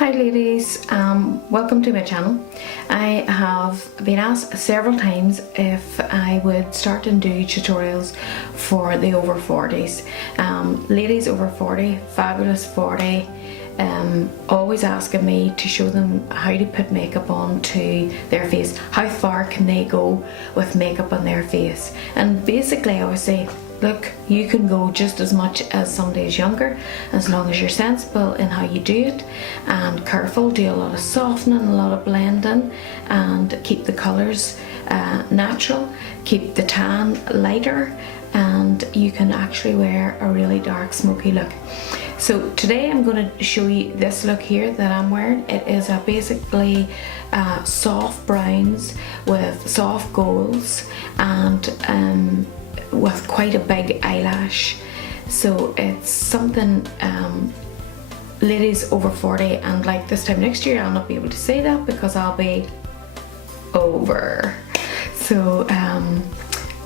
Hi ladies, welcome to my channel. I have been asked several times if I would start and do tutorials for the over 40s. Ladies over 40, fabulous 40, always asking me to show them how to put makeup on to their face. How far can they go with makeup on their face? And basically I always say, look, you can go just as much as somebody is younger, as long as you're sensible in how you do it and careful. Do a lot of softening, a lot of blending, and keep the colours natural, keep the tan lighter, and you can actually wear a really dark smoky look. So today I'm going to show you this look here that I'm wearing. It is basically soft browns with soft golds and with quite a big eyelash. So it's something ladies over 40, and like this time next year I'll not be able to say that because I'll be over. So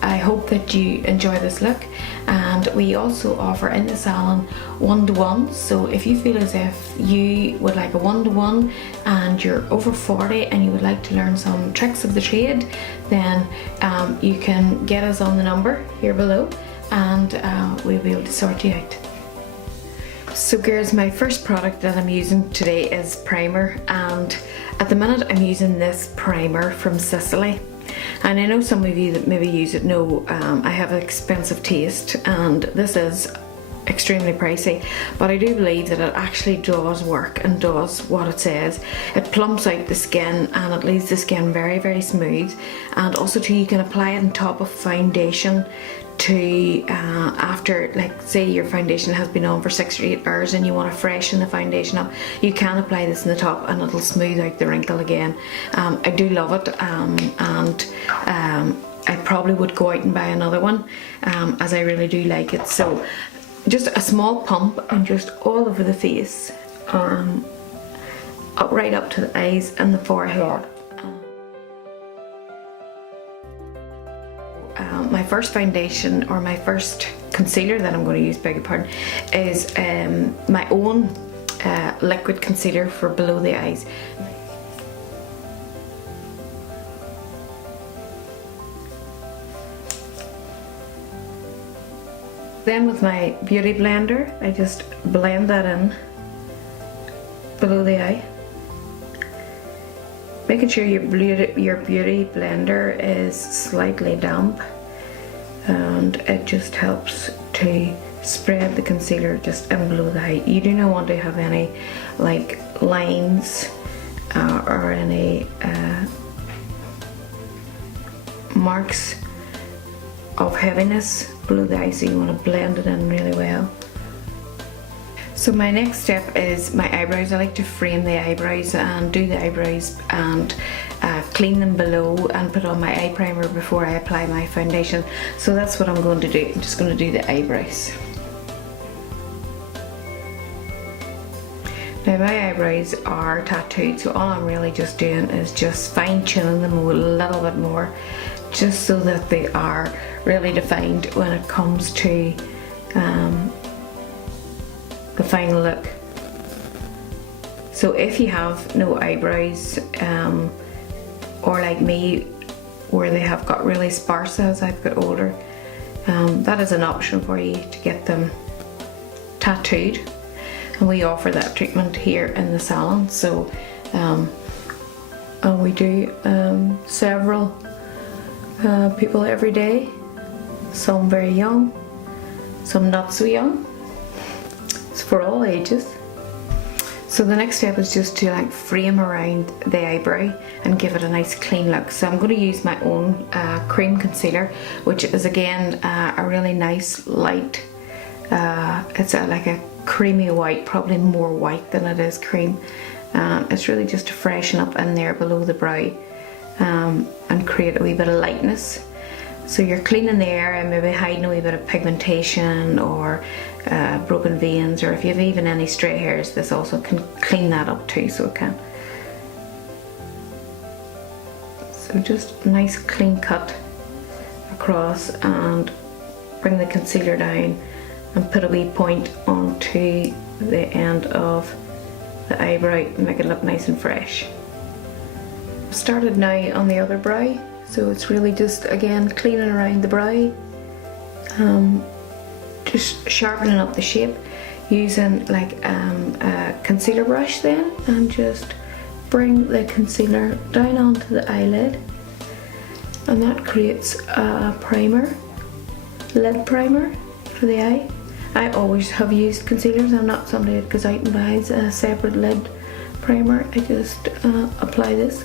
I hope that you enjoy this look, and we also offer in the salon one-to-one. So if you feel as if you would like a one-to-one and you're over 40 and you would like to learn some tricks of the trade, then you can get us on the number here below and we'll be able to sort you out. So girls, my first product that I'm using today is primer, and at the minute I'm using this primer from Sicily. And I know some of you that maybe use it know I have an expensive taste and this is extremely pricey, but I do believe that it actually does work and does what it says. It plumps out the skin and it leaves the skin very, very smooth, and also too you can apply it on top of foundation to after, like say your foundation has been on for 6 or 8 hours and you want to freshen the foundation up, you can apply this in the top and it'll smooth out the wrinkle again. I do love it, and I probably would go out and buy another one as I really do like it. So just a small pump and just all over the face, up right up to the eyes and the forehead. My first foundation, or my first concealer that I'm going to use, beg your pardon, is my own liquid concealer for below the eyes. Then with my beauty blender, I just blend that in below the eye. Making sure your beauty blender is slightly damp, and it just helps to spread the concealer just in below the eye. You do not want to have any like lines or any marks of heaviness below the eye, so you want to blend it in really well. So my next step is my eyebrows. I like to frame the eyebrows and do the eyebrows and clean them below and put on my eye primer before I apply my foundation. So that's what I'm going to do. I'm just going to do the eyebrows. Now my eyebrows are tattooed, so all I'm really just doing is just fine tuning them a little bit more, just so that they are really defined when it comes to the final look. So if you have no eyebrows, or like me where they have got really sparse as I've got older, that is an option for you to get them tattooed, and we offer that treatment here in the salon. So and we do several people every day, some very young, some not so young. It's for all ages. So the next step is just to like frame around the eyebrow and give it a nice clean look. So I'm going to use my own cream concealer, which is again a really nice light, it's like a creamy white, probably more white than it is cream. It's really just to freshen up in there below the brow and create a wee bit of lightness. So you're cleaning the area and maybe hiding a wee bit of pigmentation or broken veins, or if you have even any stray hairs, this also can clean that up too, so it can. So just a nice clean cut across and bring the concealer down and put a wee point onto the end of the eyebrow and make it look nice and fresh. Started now on the other brow, so it's really just again cleaning around the brow, just sharpening up the shape using like a concealer brush then, and just bring the concealer down onto the eyelid, and that creates a primer, lid primer for the eye. I always have used concealers. I'm not somebody that goes out and buys a separate lid primer. I just apply this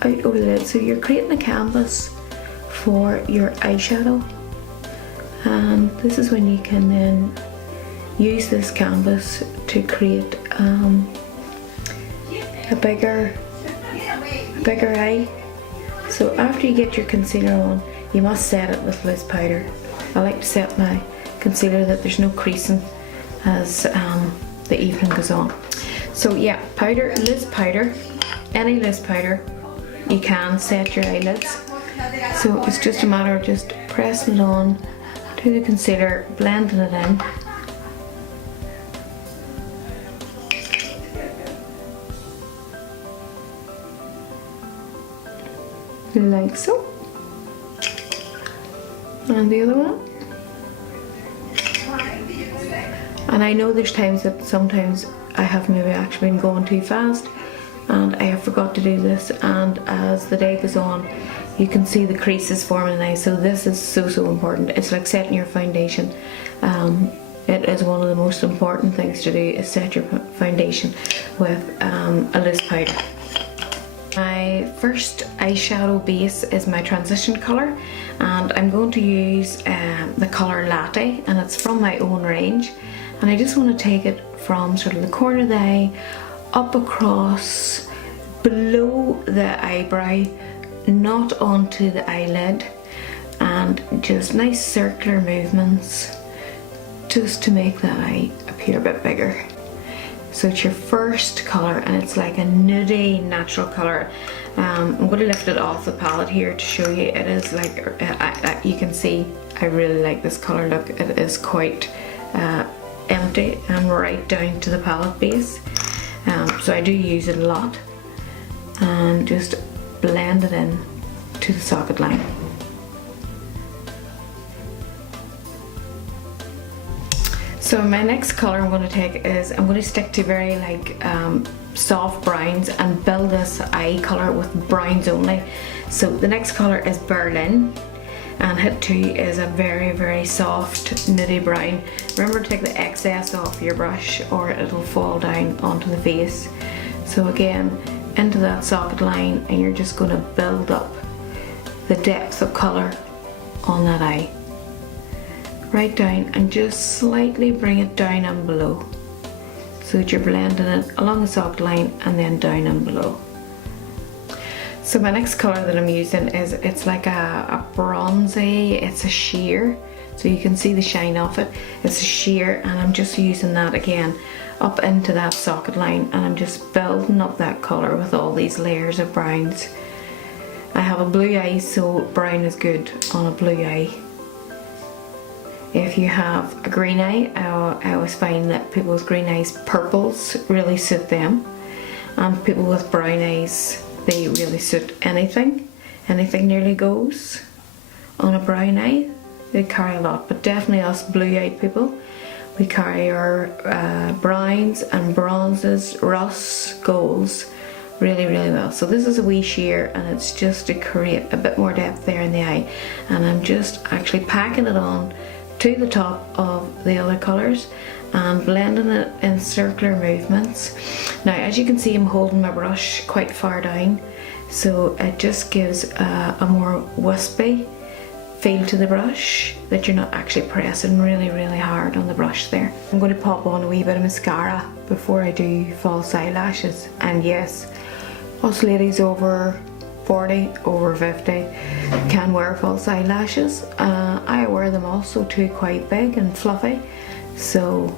out over the lid. So you're creating a canvas for your eyeshadow, and this is when you can then use this canvas to create a bigger eye. So after you get your concealer on, you must set it with loose powder. I like to set my concealer that there's no creasing as the evening goes on. So yeah, powder, loose powder, any loose powder, you can set your eyelids. So it's just a matter of just pressing it on to the concealer, blending it in. Like so. And the other one. And I know there's times that sometimes I have maybe actually been going too fast and I have forgot to do this, and as the day goes on you can see the creases forming now. So this is so important. It's like setting your foundation. It is one of the most important things to do, is set your foundation with a loose powder. My first eyeshadow base is my transition colour, and I'm going to use the colour Latte, and it's from my own range, and I just want to take it from sort of the corner of the eye up across below the eyebrow, not onto the eyelid, and just nice circular movements just to make the eye appear a bit bigger. So it's your first colour, and it's like a nudie natural colour. I'm going to lift it off the palette here to show you. It is like, you can see I really like this colour look. It is quite empty and right down to the palette base. So I do use it a lot, and just blend it in to the socket line. So my next colour I'm going to take is, I'm going to stick to very like soft browns and build this eye colour with browns only. So the next colour is Berlin, and Hit 2 is a very soft nudie brown. Remember to take the excess off your brush or it'll fall down onto the face. So again, into that socket line, and you're just going to build up the depth of colour on that eye. Right down, and just slightly bring it down and below, so that you're blending it along the socket line and then down and below. So my next colour that I'm using is, it's like a bronzy, it's a sheer, so you can see the shine off it. It's a sheer, and I'm just using that again up into that socket line, and I'm just building up that colour with all these layers of browns. I have a blue eye, so brown is good on a blue eye. If you have a green eye, I always find that people with green eyes, purples really suit them, and people with brown eyes, they really suit anything. Anything nearly goes on a brown eye. They carry a lot, but definitely us blue-eyed people, we carry our browns and bronzes, rusts, golds really well. So this is a wee sheer, and it's just to create a bit more depth there in the eye, and I'm just actually packing it on to the top of the other colours and blending it in circular movements. Now as you can see, I'm holding my brush quite far down, so it just gives a more wispy feel to the brush, that you're not actually pressing really hard on the brush there. I'm going to pop on a wee bit of mascara before I do false eyelashes, and yes, us ladies over 40, over 50 can wear false eyelashes. I wear them also too, quite big and fluffy, so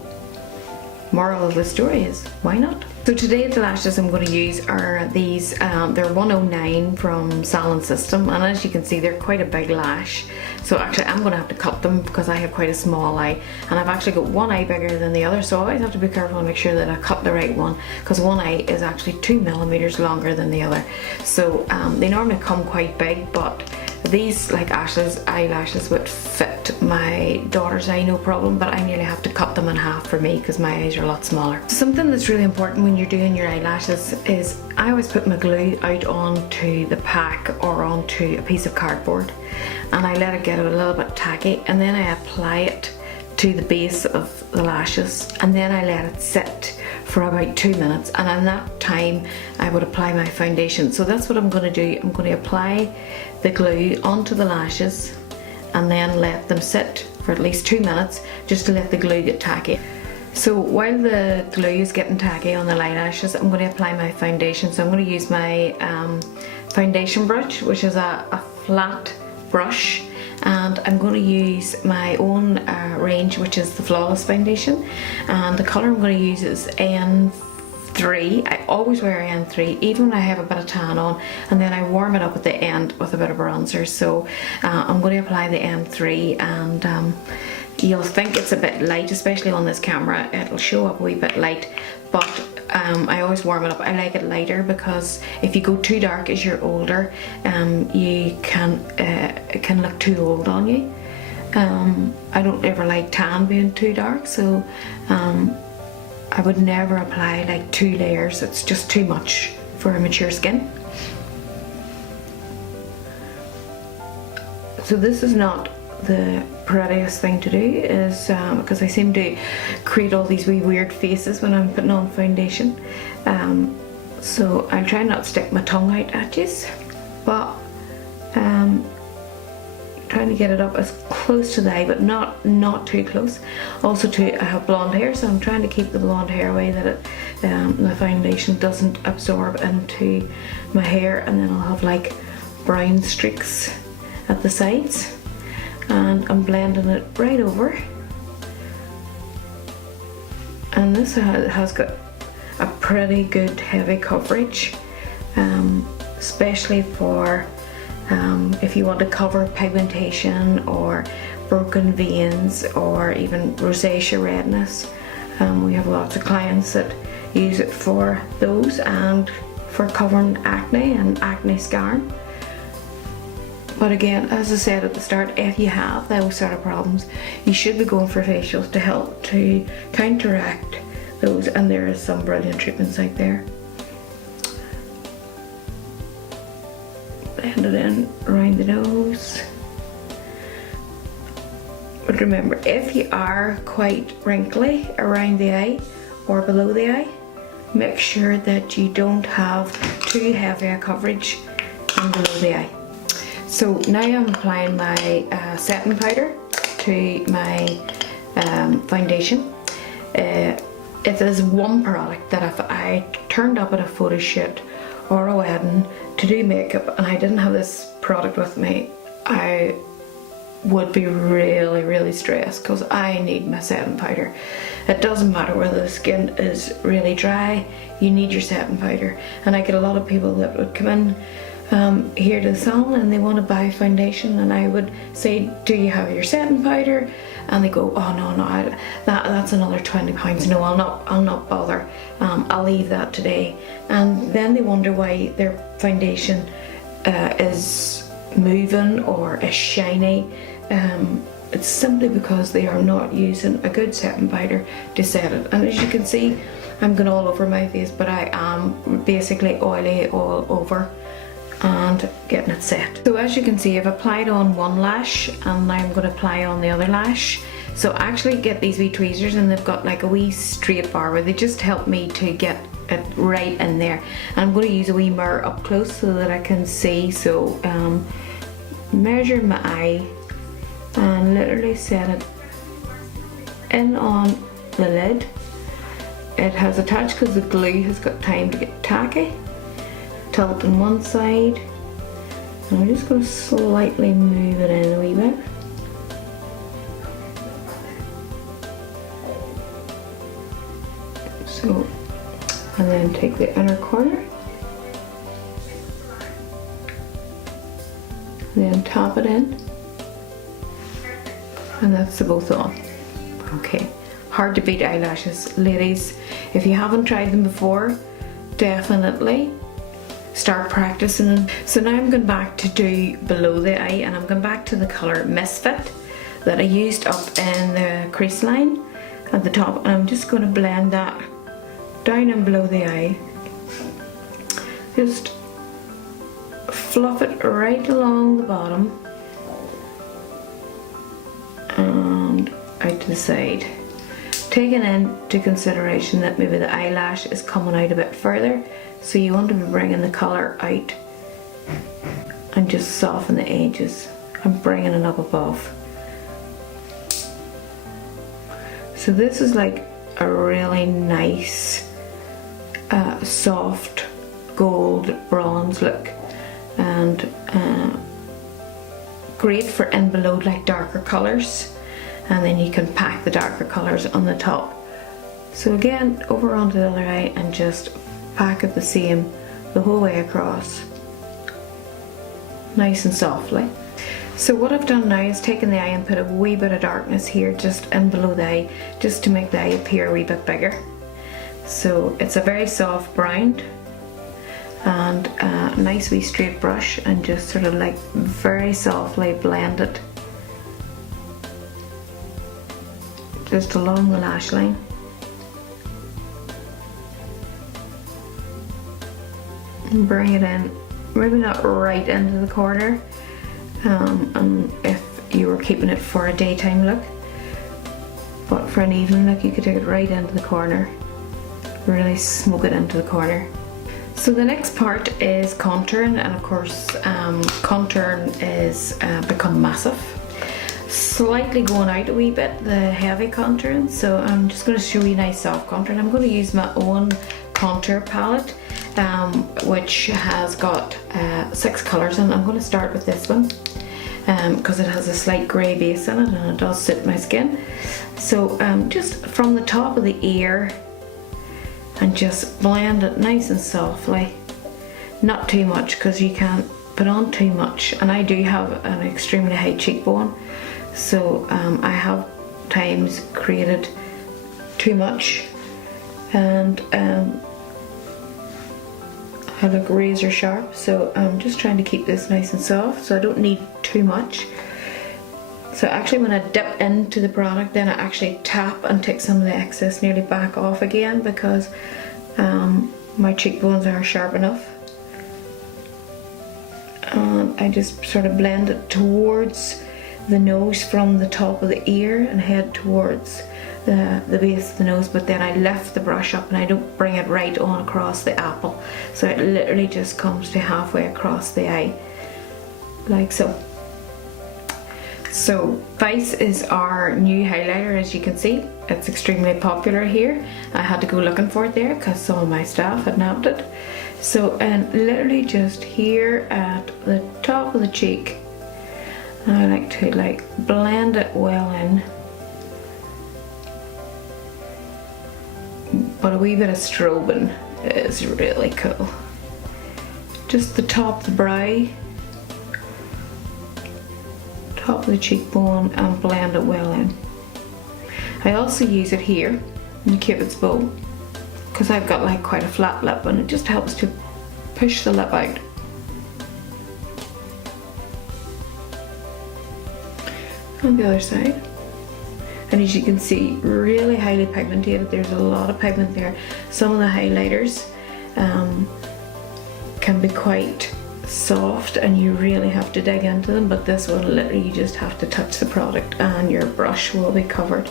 moral of the story is, why not? So today the lashes I'm going to use are these, they're 109 from Salon System, and as you can see they're quite a big lash. So actually I'm going to have to cut them because I have quite a small eye, and I've actually got one eye bigger than the other, so I always have to be careful and make sure that I cut the right one, because one eye is actually 2 millimeters longer than the other. So they normally come quite big, but these like eyelashes would fit my daughter's eye no problem, but I nearly have to cut them in half for me because my eyes are a lot smaller. Something that's really important when you're doing your eyelashes is I always put my glue out onto the pack or onto a piece of cardboard, and I let it get a little bit tacky, and then I apply it to the base of the lashes, and then I let it sit for about 2 minutes, and in that time I would apply my foundation. So that's what I'm going to do. I'm going to apply the glue onto the lashes and then let them sit for at least 2 minutes just to let the glue get tacky. So while the glue is getting tacky on the eyelashes, I'm going to apply my foundation. So I'm going to use my foundation brush, which is a flat brush, and I'm going to use my own range, which is the Flawless Foundation, and the colour I'm going to use is N3. I always wear N3 even when I have a bit of tan on, and then I warm it up at the end with a bit of bronzer. So I'm going to apply the N3, and you'll think it's a bit light, especially on this camera. It'll show up a wee bit light, but I always warm it up. I like it lighter because if you go too dark as you're older, you it can look too old on you. I don't ever like tan being too dark, so I would never apply like 2 layers. It's just too much for a mature skin. So this is not the prettiest thing to do, is because I seem to create all these wee weird faces when I'm putting on foundation. So I'll try not to stick my tongue out at you, but trying to get it up as close to the eye, but not too close. Also I have blonde hair, so I'm trying to keep the blonde hair away, that the foundation doesn't absorb into my hair, and then I'll have like brown streaks at the sides. And I'm blending it right over, and this has got a pretty good heavy coverage, especially for if you want to cover pigmentation or broken veins or even rosacea redness. We have lots of clients that use it for those and for covering acne and acne scarring. But again, as I said at the start, if you have those sort of problems, you should be going for facials to help to counteract those, and there is some brilliant treatments out there. Blend it in around the nose. But remember, if you are quite wrinkly around the eye or below the eye, make sure that you don't have too heavy a coverage and below the eye. So now I'm applying my setting powder to my foundation. It is one product that if I turned up at a photo shoot or a wedding to do makeup and I didn't have this product with me, I would be really stressed, because I need my setting powder. It doesn't matter whether the skin is really dry, you need your setting powder. And I get a lot of people that would come in here to the salon and they want to buy foundation, and I would say, do you have your setting powder? And they go, oh no, that's another £20. No, I'll not bother. I'll leave that today. And then they wonder why their foundation is moving or is shiny. It's simply because they are not using a good setting powder to set it. And as you can see, I'm going all over my face, but I am basically oily all over and getting it set. So as you can see, I've applied on one lash and now I'm going to apply on the other lash. So I actually get these wee tweezers and they've got like a wee straight bar where they just help me to get it right in there. And I'm going to use a wee mirror up close so that I can see. So measure my eye and literally set it in on the lid. It has attached because the glue has got time to get tacky. Tilt on one side, and I'm just going to slightly move it in a wee bit. So, and then take the inner corner, and then tap it in, and that's the both on. Okay, hard to beat eyelashes, ladies. If you haven't tried them before, definitely start practicing them. So now I'm going back to do below the eye, and I'm going back to the colour Misfit that I used up in the crease line at the top, and I'm just going to blend that down and below the eye. Just fluff it right along the bottom and out to the side, taking into consideration that maybe the eyelash is coming out a bit further, so you want to be bringing the colour out and just soften the edges and bringing it up above. So this is like a really nice soft gold bronze look, and great for in below like darker colours, and then you can pack the darker colours on the top. So again, over onto the other eye and just pack it the same the whole way across, nice and softly. So what I've done now is taken the eye and put a wee bit of darkness here just in below the eye, just to make the eye appear a wee bit bigger. So it's a very soft brown, and a nice wee straight brush, and just sort of like very softly blend it just along the lash line. And bring it in, maybe not right into the corner, and if you were keeping it for a daytime look, but for an evening look you could take it right into the corner, really smoke it into the corner. So the next part is contouring, and of course contouring is become massive. Slightly going out a wee bit, the heavy contouring, so I'm just going to show you nice soft contouring. I'm going to use my own contour palette, which has got 6 colours in. I'm going to start with this one because it has a slight grey base in it and it does suit my skin. So just from the top of the ear, and just blend it nice and softly, not too much because you can't put on too much, and I do have an extremely high cheekbone, so I have times created too much, and I look razor sharp, so I'm just trying to keep this nice and soft, so I don't need too much. So actually when I dip into the product, then I actually tap and take some of the excess nearly back off again, because my cheekbones are sharp enough. And I just sort of blend it towards the nose from the top of the ear and head towards the base of the nose, but then I lift the brush up and I don't bring it right on across the apple. So it literally just comes to halfway across the eye, like so. So Vice is our new highlighter, as you can see. It's extremely popular here. I had to go looking for it there because some of my staff had nabbed it. So, and literally just here at the top of the cheek, I like to blend it well in. But a wee bit of strobing is really cool. Just the top of the brow, top of the cheekbone, and blend it well in. I also use it here in the Cupid's bow because I've got quite a flat lip, and it just helps to push the lip out. On the other side, and as you can see, really highly pigmented. There's a lot of pigment there. Some of the highlighters can be quite soft and you really have to dig into them, but this one literally you just have to touch the product and your brush will be covered.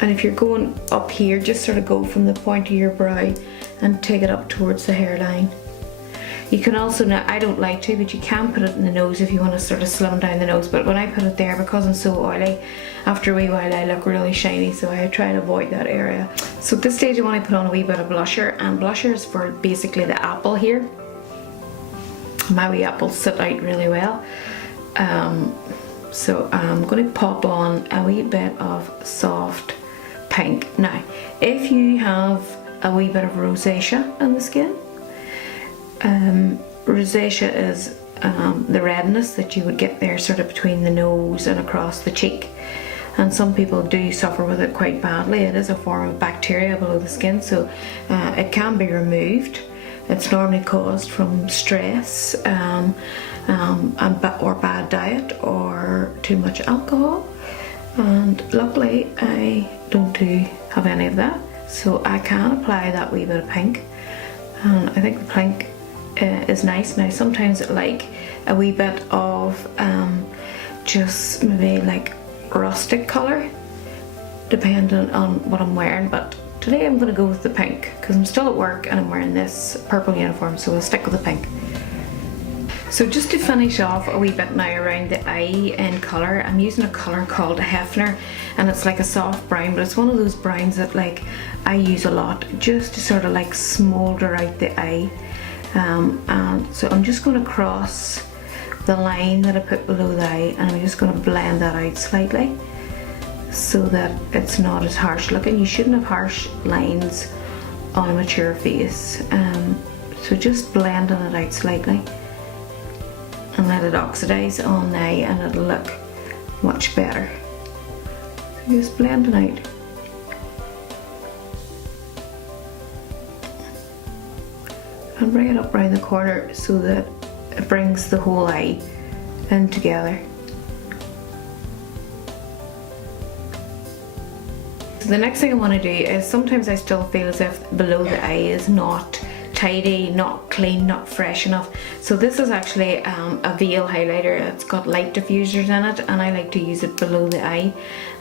And if you're going up here, just sort of go from the point of your brow and take it up towards the hairline. You can also, now I don't like to, but you can put it in the nose if you want to sort of slim down the nose, but when I put it there, because I'm so oily, after a wee while I look really shiny, so I try and avoid that area. So at this stage I want to put on a wee bit of blusher, and blusher is for basically the apple here. My wee apples sit out really well. So I'm going to pop on a wee bit of soft pink. Now, if you have a wee bit of rosacea in the skin, rosacea is the redness that you would get there sort of between the nose and across the cheek. And some people do suffer with it quite badly. It is a form of bacteria below the skin, so it can be removed. It's normally caused from stress or bad diet or too much alcohol. And luckily I don't have any of that, so I can apply that wee bit of pink. And I think the pink is nice. Now sometimes I like a wee bit of just maybe like rustic colour, depending on what I'm wearing, but today I'm going to go with the pink because I'm still at work and I'm wearing this purple uniform, so I'll stick with the pink. So just to finish off a wee bit now around the eye in colour, I'm using a colour called Hefner, and it's like a soft brown, but it's one of those browns that like I use a lot just to sort of like smoulder out the eye. And so I'm just going to cross the line that I put below the eye, and I'm just going to blend that out slightly so that it's not as harsh looking. You shouldn't have harsh lines on a mature face, so just blending it out slightly and let it oxidize on the eye and it'll look much better. So just blending out. And bring it up around the corner so that it brings the whole eye in together. So the next thing I want to do is, sometimes I still feel as if below the eye is not tidy, not clean, not fresh enough. So this is actually a veil highlighter. It's got light diffusers in it, and I like to use it below the eye.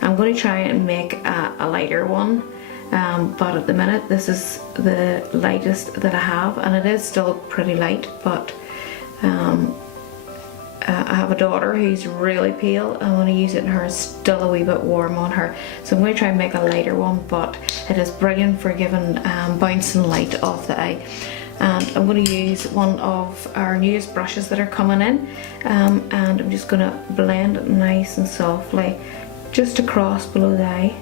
I'm going to try and make a lighter one. But at the minute this is the lightest that I have, and it is still pretty light, but I have a daughter who's really pale. I want to use it in her, still a wee bit warm on her, so I'm going to try and make a lighter one, but it is brilliant for giving bouncing light off the eye. And I'm going to use one of our newest brushes that are coming in, and I'm just going to blend it nice and softly just across below the eye.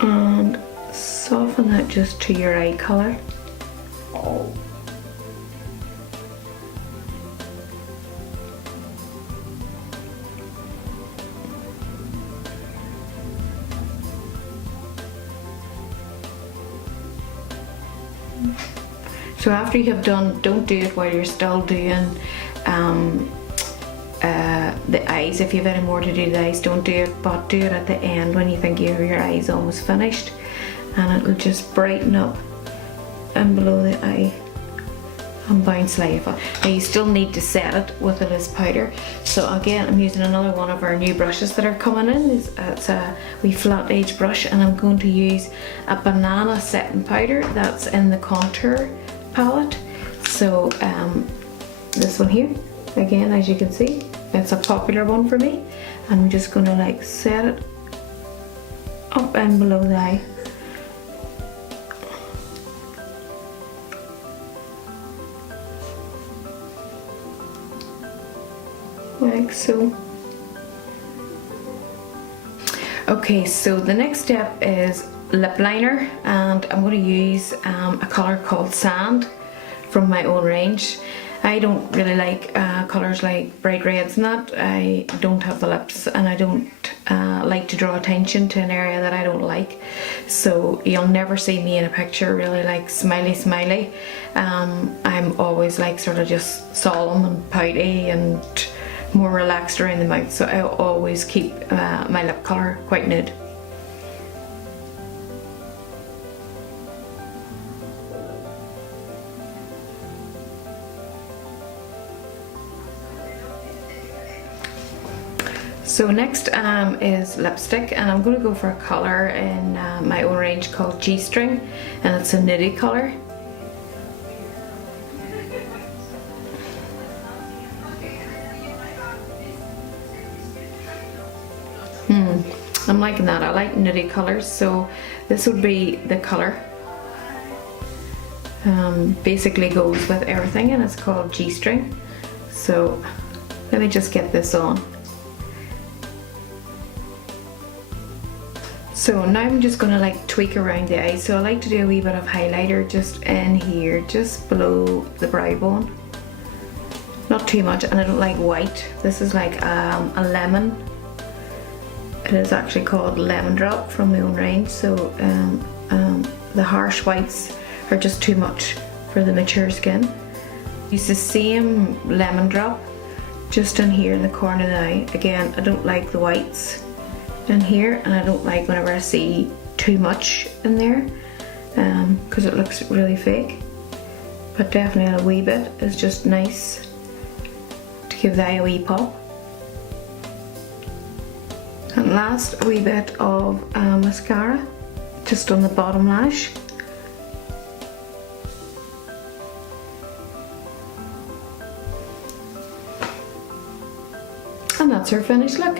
And soften that just to your eye colour. So after you have done, don't do it while you're still doing the eyes. If you have any more to do the eyes, don't do it, but do it at the end when you think your eyes almost finished, and it will just brighten up and below the eye and bounce light off. Now you still need to set it with a loose powder. So again, I'm using another one of our new brushes that are coming in. It's a wee flat edge brush, and I'm going to use a banana setting powder that's in the contour palette. So this one here, again, as you can see, it's a popular one for me. I'm just going to like set it up and below the eye. Like so. Okay, so the next step is lip liner, and I'm going to use a colour called Sand from my own range. I don't really like colours like bright reds and that. I don't have the lips, and I don't like to draw attention to an area that I don't like. So you'll never see me in a picture really like smiley. I'm always like sort of just solemn and pouty and more relaxed around the mouth. So I always keep my lip colour quite nude. So next is lipstick, and I'm going to go for a colour in my own range called G-String, and it's a nudie colour. I'm liking that. I like nudie colours, so this would be the colour. basically goes with everything, and it's called G-string. So let me just get this on. So now I'm just gonna like tweak around the eyes. So I like to do a wee bit of highlighter just in here, just below the brow bone. Not too much, and I don't like white. This is like a lemon. It is actually called Lemon Drop from my own range. So the harsh whites are just too much for the mature skin. Use the same Lemon Drop just in here in the corner of the eye. Again, I don't like the whites in here, and I don't like whenever I see too much in there because it looks really fake. But definitely a wee bit is just nice to give the eye a wee pop. And last, a wee bit of mascara just on the bottom lash. And that's her finished look.